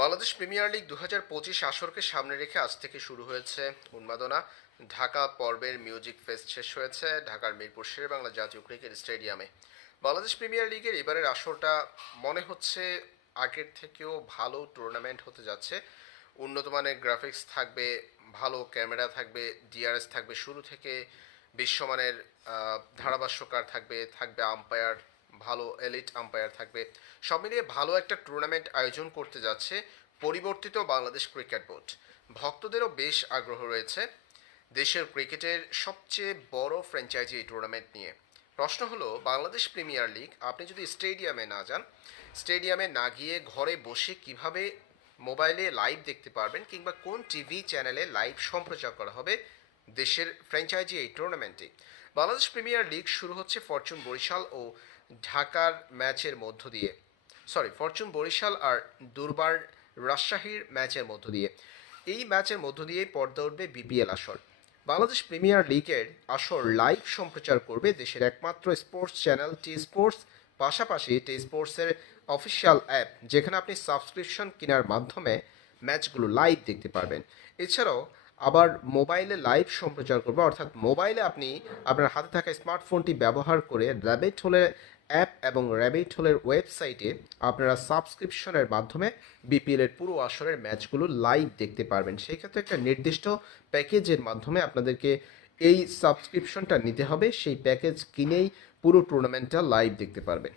Bangladesh premier league 2025 আসরকে সামনে রেখে আজ থেকে শুরু হয়েছে উন্মাদনা। ঢাকা পর্বের মিউজিক ফেস্ট শেষ হয়েছে ঢাকার মিরপুর শেরেবাংলা জাতীয় ক্রিকেট স্টেডিয়ামে। বাংলাদেশ প্রিমিয়ার লিগের এবারের আসরটা মনে হচ্ছে আগের থেকেও ভালো টুর্নামেন্ট হতে যাচ্ছে। উন্নত মানের গ্রাফিক্স থাকবে, ভালো ক্যামেরা থাকবে, ডিআরএস থাকবে শুরু থেকে, বিশ্বমানের ধারাভাষ্যকার থাকবে, থাকবে আম্পায়ার, ভালো এলিট আম্পায়ার থাকবে। সব মিলিয়ে ভালো একটা টুর্নামেন্ট আয়োজন করতে যাচ্ছে পরিবর্তিত বাংলাদেশ ক্রিকেট বোর্ড। ভক্তদেরও বেশ আগ্রহ রয়েছে দেশের ক্রিকেটের সবচেয়ে বড় ফ্র্যাঞ্চাইজি এই টুর্নামেন্ট নিয়ে। প্রশ্ন হলো, বাংলাদেশ প্রিমিয়ার লিগ আপনি যদি স্টেডিয়ামে না যান, স্টেডিয়ামে না গিয়ে ঘরে বসে কিভাবে মোবাইলে লাইভ দেখতে পারবেন, কিংবা কোন টিভি চ্যানেলে লাইভ সম্প্রচার করা হবে দেশের ফ্র্যাঞ্চাইজি এই টুর্নামেন্টে। বাংলাদেশ প্রিমিয়ার লিগ শুরু হচ্ছে ফরচুন বরিশাল ও ঢাকার ম্যাচের মধ্য দিয়ে, ফরচুন বরিশাল আর দুর্বার রাজশাহীর ম্যাচের মধ্য দিয়ে। এই ম্যাচের মধ্য দিয়ে পর্দা উঠবে বিপিএল আসর। বাংলাদেশ প্রিমিয়ার লিগের আসর লাইভ সম্প্রচার করবে দেশের একমাত্র স্পোর্টস চ্যানেল টি স্পোর্টস। পাশাপাশি টি স্পোর্টসের অফিসিয়াল অ্যাপ, যেখানে আপনি সাবস্ক্রিপশন কেনার মাধ্যমে ম্যাচগুলো লাইভ দেখতে পারবেন। এছাড়াও আবার মোবাইলে লাইভ সম্প্রচার করবে, অর্থাৎ মোবাইলে আপনি আপনার হাতে থাকা স্মার্টফোনটি ব্যবহার করে র্যাবিট হোলের অ্যাপ এবং র্যাবিট হোলের ওয়েবসাইটে আপনারা সাবস্ক্রিপশনের মাধ্যমে বিপিএলের পুরো আসরের ম্যাচগুলো লাইভ দেখতে পারবেন। সেই ক্ষেত্রে একটা নির্দিষ্ট প্যাকেজের মাধ্যমে আপনাদেরকে এই সাবস্ক্রিপশনটা নিতে হবে, সেই প্যাকেজ কিনেই পুরো টুর্নামেন্টটা লাইভ দেখতে পারবেন।